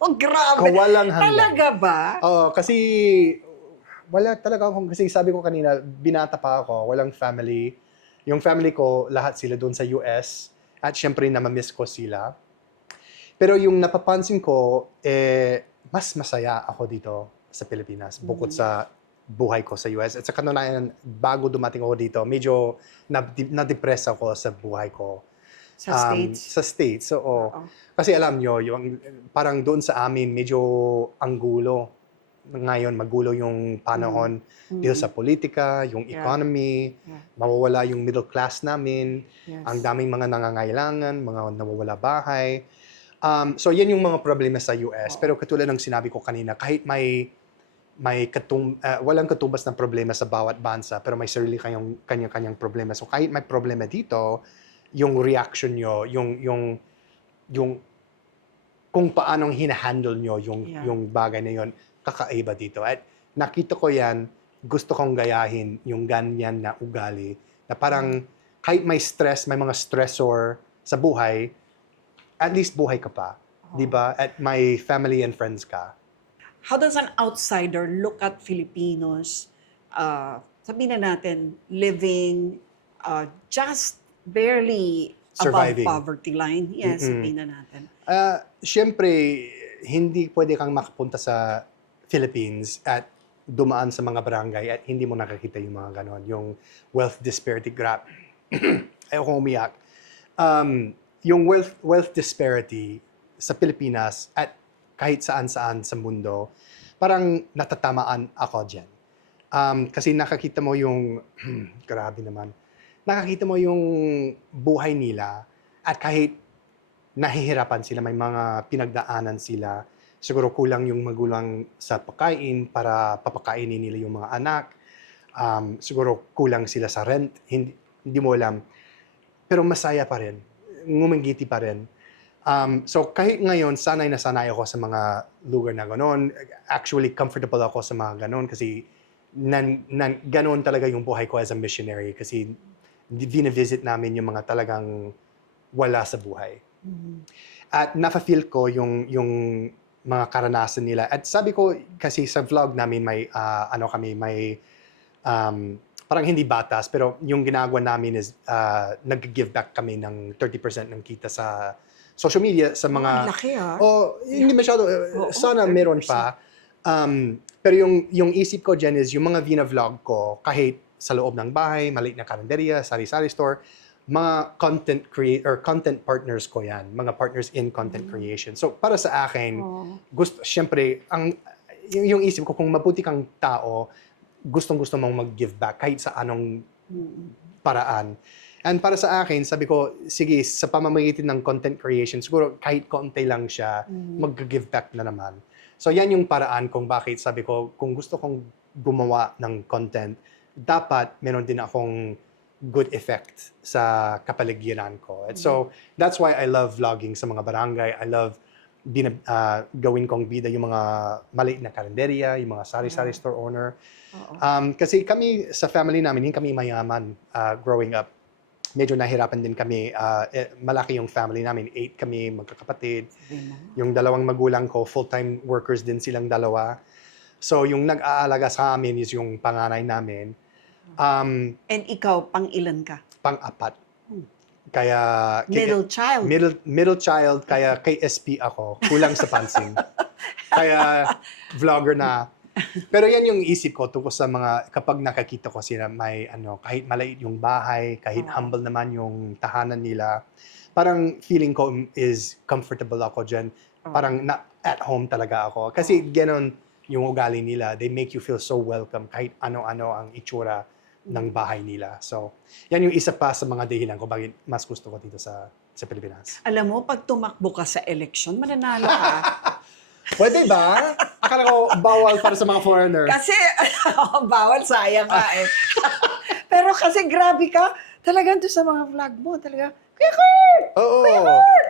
Oh, grabe. Walang hanggang. Talaga ba? Kasi wala talaga akong, kasi sabi ko kanina, binata pa ako, walang family. Yung family ko, lahat sila doon sa US. At syempre, namamiss ko sila. Pero yung napapansin ko, mas masaya ako dito sa Pilipinas. Bukod sa buhay ko sa US. At sa katunayan, bago dumating ako dito, medyo na-depress ako sa buhay ko. Sa States? Sa States, oo. Oo. Kasi alam nyo, yung, parang doon sa amin, medyo ang gulo. Ngayon, magulo yung panahon dito sa politika, yung Yeah. economy, Yeah. mawawala yung middle class namin, Yes. ang daming mga nangangailangan, mga nawawala bahay. So, yan yung mga problema sa US. Pero katulad ng sinabi ko kanina, kahit walang katumbas ng problema sa bawat bansa, pero may sarili kayong kanya-kanyang problema. So, kahit may problema dito, yung reaction nyo, yung kung paanong hinahandle nyo Yeah. yung bagay na yun, kakaiba dito. At nakita ko yan, gusto kong gayahin yung ganyan na ugali, na parang kahit may stress, may mga stressor sa buhay, at least buhay ka pa. Di ba? At may family and friends ka. How does an outsider look at Filipinos, sabihin na natin, living just barely Surviving. above poverty line? Yes, sabihin na natin. Siyempre, hindi pwede kang makapunta sa Philippines at dumaan sa mga barangay at hindi mo nakakita yung mga ganon, yung wealth disparity graph. Ayoko umiyak. Yung wealth disparity sa Pilipinas at kahit saan-saan sa mundo, parang natatamaan ako dyan. Kasi nakakita mo yung, grabe naman, nakakita mo yung buhay nila at kahit nahihirapan sila, may mga pinagdaanan sila, siguro kulang yung magulang sa pagkain para papakainin nila yung mga anak, siguro kulang sila sa rent, hindi mo alam. Pero masaya pa rin. Ngumingiti pa rin. So kahit ngayon, sanay na sanay ako sa mga lugar na gano'n. Actually, comfortable ako sa mga gano'n kasi gano'n talaga yung buhay ko as a missionary kasi dina-visit namin yung mga talagang wala sa buhay. At nafa-feel ko yung mga karanasan nila. At sabi ko kasi sa vlog namin may parang hindi batas pero yung ginagawa namin is nag-give back kami ng 30% ng kita sa social media sa mga Ang laki hindi masyado sana meron pa. Pero yung isip ko dyan is yung mga vina-vlog ko kahit sa loob ng bahay, maliit na karinderya, sari-sari store, mga content partners ko yan, mga partners in content creation. So para sa akin, syempre, yung isip ko, kung mabuti kang tao, gustong-gusto mong mag-give back kahit sa anong paraan. And para sa akin, sabi ko, sige, sa pamamagitan ng content creation, siguro kahit konti lang siya, mag-give back na naman. So yan yung paraan kung bakit sabi ko, kung gusto kong gumawa ng content, dapat meron din akong good effect sa kapaligiran ko. And so that's why I love vlogging sa mga barangay. I love gawin kong bida yung mga maliit na karinderya, yung mga sari-sari store owner. Kasi kami sa family namin, hindi kami mayaman growing up. Medyo nahirapan din kami. Malaki yung family namin. 8 kami magkakapatid. Yung dalawang magulang ko, full-time workers din silang dalawa. So yung nag-aalaga sa amin is yung panganay namin. And ikaw, pang ilan ka? Pang-apat. Kaya Middle child. Middle child, kaya kay SP ako, kulang sa pansin. Kaya vlogger na. Pero yan yung isip ko tungkol sa mga kapag nakakita ko sila may kahit maliit yung bahay, kahit humble naman yung tahanan nila, parang feeling ko is comfortable ako dyan. Parang at home talaga ako. Kasi ganon yung ugali nila. They make you feel so welcome kahit ano-ano ang itsura ng bahay nila. So, yan yung isa pa sa mga dahilan ko bakit mas gusto ko dito sa Pilipinas. Alam mo, pag tumakbo ka sa election, mananalo ka. Pwede ba? Akala ko bawal para sa mga foreigner. Kasi, bawal, sayang ka eh. Pero kasi grabe ka, talagang doon sa mga vlog mo, talaga, Kuya Kurt! Oo.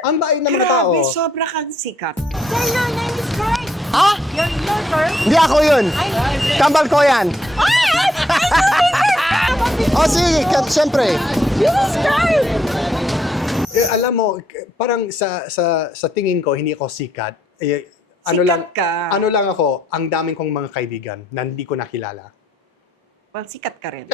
Ang bait ng mga tao. Grabe, sobra kang sikat. Say your name is Kurt. Ha? Your Kurt. Hindi ako yun. Kambal ko yan. O sige, siyempre. You is Kurt. Alam mo, parang sa tingin ko, hindi ako sikat. Sikat ka. Ano lang ako, ang daming kong mga kaibigan na hindi ko nakilala. Well, sikat ka rin.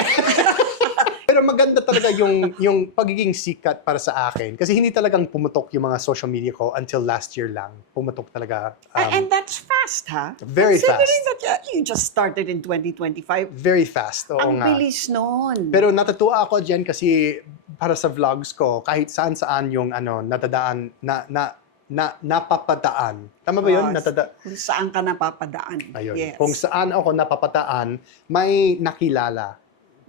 Pero maganda talaga yung pagiging sikat para sa akin. Kasi hindi talagang pumutok yung mga social media ko until last year lang. Pumutok talaga. And that's fast, ha? Very Considering fast. that you just started in 2025. Very fast. Oo Ang nga. bilis nun. Pero natutuwa ako dyan kasi para sa vlogs ko, kahit saan-saan yung natadaan, napapadaan. Tama ba yun? Kung saan ka napapadaan. Ayun. Yes. Kung saan ako napapataan, may nakilala.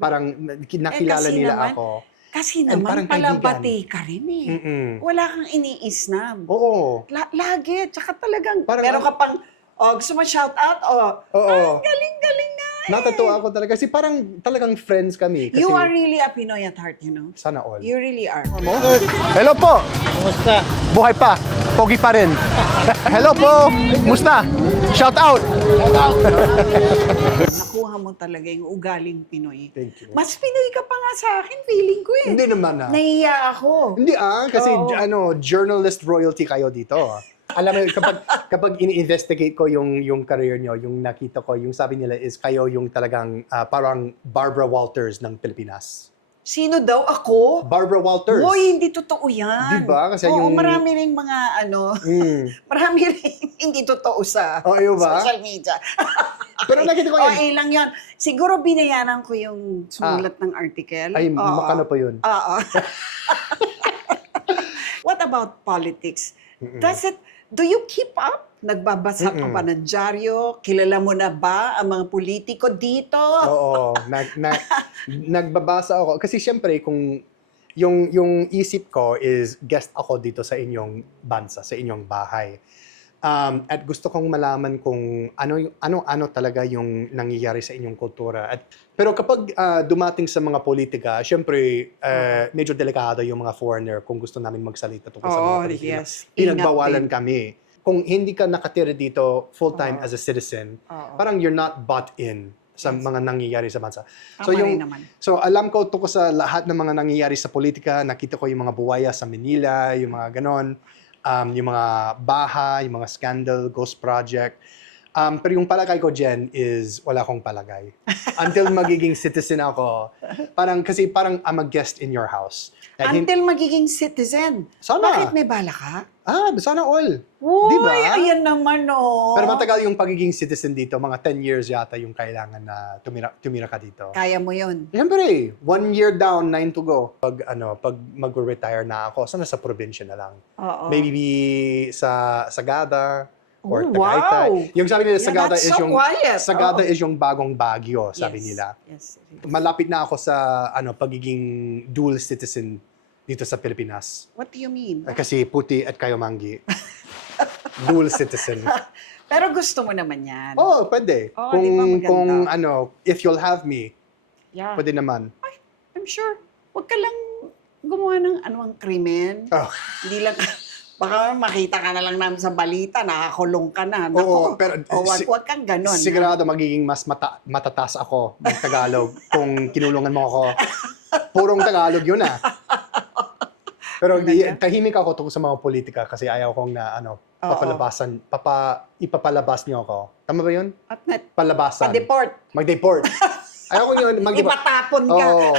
Parang nakilala kasi nila naman, ako. Kasi And naman, parang palabati ka rin eh. Mm-mm. Wala kang iniisnab. Oo. Lagi. Tsaka talagang, Parang meron ka pang, gusto mo shout out? Oo. Galing-galing na eh. Natutuwa ako talaga. Kasi parang talagang friends kami. Kasi You are really a Pinoy at heart, you know? sana all. You really are. Hello po. Kumusta? Buhay pa. Pogi pa rin. Hello po. Kumusta? Shout out. Nakuha mo talaga yung ugaling Pinoy. Thank you. Mas Pinoy ka pa nga sa akin, feeling ko eh. Hindi naman Nahiya ako. Hindi kasi Oo. journalist royalty kayo dito. Alam mo, kapag ini-investigate ko yung career nyo, yung nakita ko, yung sabi nila is kayo yung talagang parang Barbara Walters ng Pilipinas. Sino daw ako? Barbara Walters. Hoy, hindi totoo yan. Diba? Kasi Oo, yung- marami ring mga marami ring hindi totoo sa yun ba? social media. Pero nakita ko yan. lang yun. Siguro binayaran ko yung sumulat ng article. Ay, Oo. makano pa yun. Oo. What about politics? Do you keep up? Nagbabasa ka ba ng dyaryo? Kilala mo na ba ang mga politiko dito? Oo. Nagbabasa ako. Kasi syempre, kung yung isip ko is guest ako dito sa inyong bansa, sa inyong bahay. At gusto kong malaman kung ano talaga yung nangyayari sa inyong kultura. Pero kapag dumating sa mga politika, syempre medyo delikado yung mga foreigner kung gusto namin magsalita tungkol sa mga Oo, politika. yes. Pinagbawalan Ingat din. kami. Kung hindi ka nakatira dito full-time Oo. as a citizen, Oo. parang you're not bought in sa mga nangyayari sa bansa. Tama rin naman. So alam ko tungkol sa lahat ng mga nangyayari sa politika, nakita ko yung mga buwaya sa Manila, yung mga ganon, yung mga baha, yung mga scandal, ghost project. Pero yung palagay ko, Jen, is wala akong palagay. Until magiging citizen ako, parang I'm a guest in your house. Until magiging citizen. Sana. Bakit may bala ka? Sana all. Uy, Diba? ayan naman, oh. Pero matagal yung pagiging citizen dito, mga 10 years yata yung kailangan na tumira ka dito. Kaya mo yun. Siyempre, 1 year down, 9 to go. Pag mag-retire na ako, sana sa probinsya na lang. Oo. Maybe sa Sagada or Oh, Tagaytay. wow. Yung sabi nila, Yeah, Sagada that's is so yung quiet. Sagada Oo. is yung bagong Baguio, sabi Yes. nila. Yes. Malapit na ako sa pagiging dual citizen dito sa Pilipinas. What do you mean? Kasi puti at kayo manggi. Dual citizen. Pero gusto mo naman yan. Oh, pwede. Oh, di ba maganda? If you'll have me, Yeah. pwede naman. I'm sure. Huwag ka lang gumawa ng anumang krimen. Oh. Hindi lang, baka makita ka na lang namin sa balita, nakakulong ka na. Naku. Oo, pero Wag kang ganon. sigurado magiging mas matataas ako ng Tagalog kung kinulungan mo ako. Purong Tagalog yun ah. Pero tahimik ako tungkol sa mga politika kasi ayaw kong na ipapalabas niyo ako. Tama ba yun? At net, Palabasan. pa-deport. Mag-deport. Ayaw ko yun. Ipatapon ka. Oo.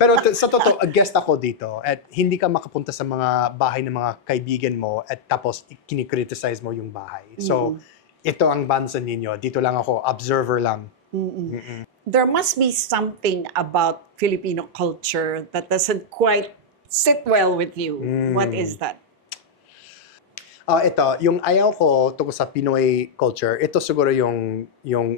Pero sa totoo, guest ako dito at hindi ka makapunta sa mga bahay ng mga kaibigan mo at tapos kinikriticize mo yung bahay. So, ito ang bansa ninyo. Dito lang ako, observer lang. There must be something about Filipino culture that doesn't quite sit well with you. What is that? Ito, yung ayaw ko tungkol sa Pinoy culture, ito siguro yung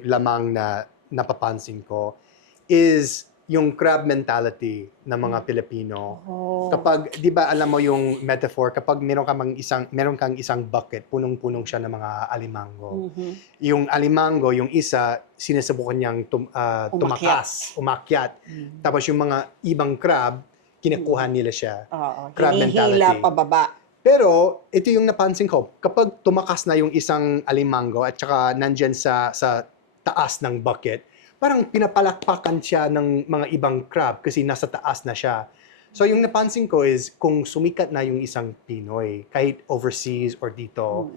lamang na napapansin ko is yung crab mentality ng mga Pilipino. Oh. Kapag, di ba alam mo yung metaphor, kapag meron kang isang bucket, punong-punong siya ng mga alimango. Yung alimango, yung isa, sinusubukan niyang umakyat. Tapos yung mga ibang crab, kinukuha nila siya. Crab mentality. Hinihila pababa. Pero, ito yung napansin ko, kapag tumakas na yung isang alimango at saka nandyan sa taas ng bucket, parang pinapalakpakan siya ng mga ibang crab kasi nasa taas na siya. So, yung napansin ko is, kung sumikat na yung isang Pinoy, kahit overseas or dito,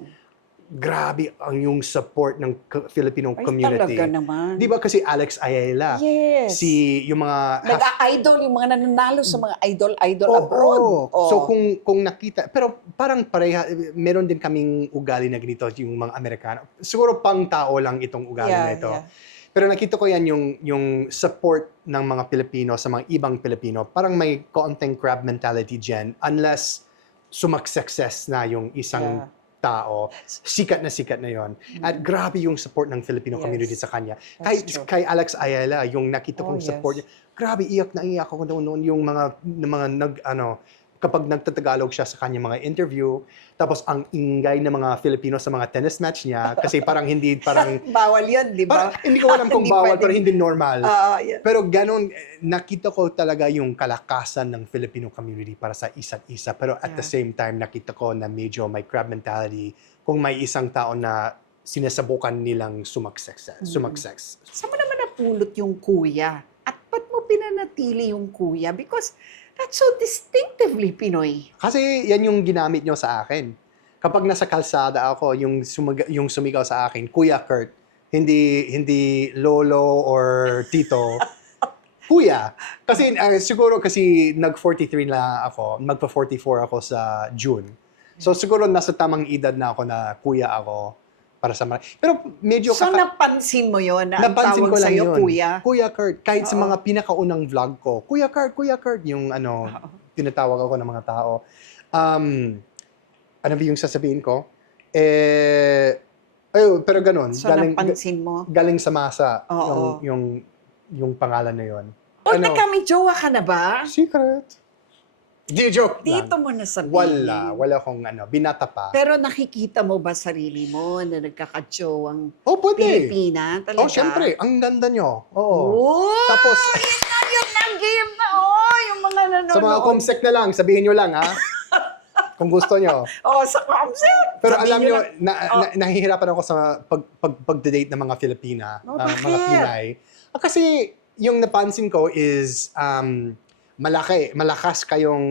grabe ang yung support ng Filipino community. Talaga naman. Di ba kasi Alex Ayala? Yes. Yung mga... Nag-idol, yung mga nananalo sa mga idol Oo. abroad. Oo. So kung nakita, pero parang pareha, meron din kaming ugali na ganito yung mga Amerikano. Siguro pang tao lang itong ugali na ito. Yeah. Pero nakita ko yan yung support ng mga Pilipino sa mga ibang Pilipino. Parang may konting crab mentality dyan unless success na yung isang tao, sikat na yon. At grabe yung support ng Filipino community sa kanya. Kay Alex Ayala, yung nakita kong support niya, grabe, iyak na iyak ako noon yung mga kapag nagtatagalog siya sa kanya mga interview, tapos ang ingay ng mga Filipino sa mga tennis match niya, kasi parang Bawal yun, di ba? hindi ko alam kung Hindi bawal, pwedeng- pero hindi normal. Yeah. Pero ganun, nakita ko talaga yung kalakasan ng Filipino community para sa isa't isa. Pero at the same time, nakita ko na medyo may crab mentality kung may isang tao na sinasabukan nilang sumaksex. Saan mo naman napulot yung kuya? At ba't mo pinanatili yung kuya? Because that's so distinctively Pinoy. Kasi yan yung ginamit nyo sa akin. Kapag nasa kalsada ako, yung sumigaw sa akin, Kuya Kurt, hindi lolo or tito, kuya. Kasi siguro kasi nag-43 na ako, magpa-44 ako sa June. So siguro nasa tamang edad na ako na kuya ako para sa pero medyo So napansin mo yun na ang napansin tawag ko lang sa'yo, yun. kuya? Kuya Kurt. Kahit sa mga pinakaunang vlog ko, Kuya Kurt, yung tinatawag ako ng mga tao. Ano ba yung sasabihin ko? Pero ganun. So napansin mo? Galing sa masa Oo. yung pangalan na yun. O, may jowa ka na ba? Secret. Di joke Dito lang. mo na sabihin. Wala akong binata pa. Pero nakikita mo ba sarili mo na nagkakatsowang Oh, pwede. Pilipina? Talaga? Oh, syempre, ang ganda nyo. Oo. Oh! Tapos, Yun ang game na, oh! Yung mga nanonood. sa mga comsec na lang, sabihin nyo lang, ha? Kung gusto nyo. Oh, sa comsec! Pero Sabihin alam nyo nyo, lang. nahihirapan ako sa pag-date ng mga Filipina, Oh, mga bakit? Pinay. Kasi yung napansin ko is, malakas kayong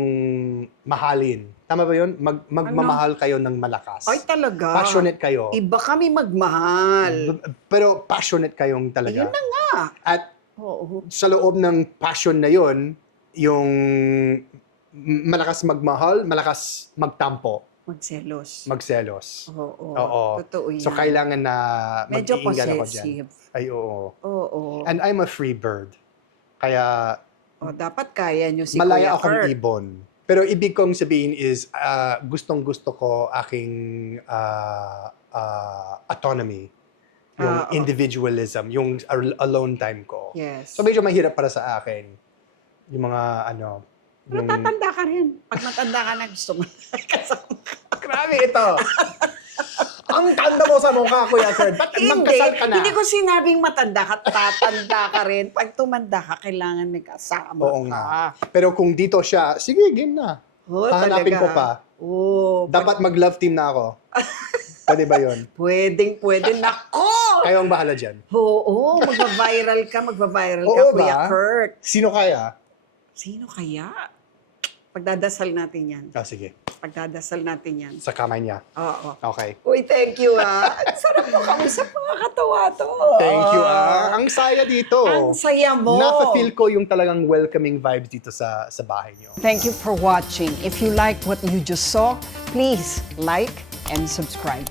mahalin. Tama ba yun? Magmamahal kayo ng malakas. Ay, talaga. Passionate kayo. Iba kami magmahal. Pero passionate kayong talaga. Yun na nga. At Oo. sa loob ng passion na yun, yung malakas magmahal, malakas magtampo, Magselos. magselos. Oo. Oo. Totoo yan. So, kailangan na Medyo mag-iingal ako dyan. possessive. Ay, oo. Oo. And I'm a free bird. Kaya, Oh, dapat kaya nyo si malaya Kuya akong Kurt. ibon. Pero ibig kong sabihin is, gustong-gusto ko aking autonomy. Yung Oo. individualism, yung alone time ko. Yes. So, medyo mahirap para sa akin. Yung mga, Pero yung... tatanda ka rin. Pag matanda ka na, gusto mo kasama ka. Grabe ito! Ang tanda mo sa mukha, Kuya Kurt. Ba't magkasal ka na? Hindi ko sinabing matanda ka, tatanda ka rin. Pag tumanda ka, kailangan may kasama Oo ka. nga. Pero kung dito siya, sige, game na. Oh, Hahanapin talaga. ko pa. Oo. Dapat mag-love team na ako. Pwede ba yun? Pwede. Nako! Kayo ang bahala dyan. Oo, magva-viral ka, Oo Kuya ba? Kurt. Sino kaya? Sino kaya? Pagdadasal natin yan. Sige. Pagdadasal natin yan. Sa kamay niya. Oo. Okay. Uy, thank you ah. Ang sarap mo kausap, mga katawa to. Thank you, Ang saya dito. Ang saya mo. Nafa-feel ko yung talagang welcoming vibes dito sa bahay niyo. Thank you for watching. If you like what you just saw, please like and subscribe.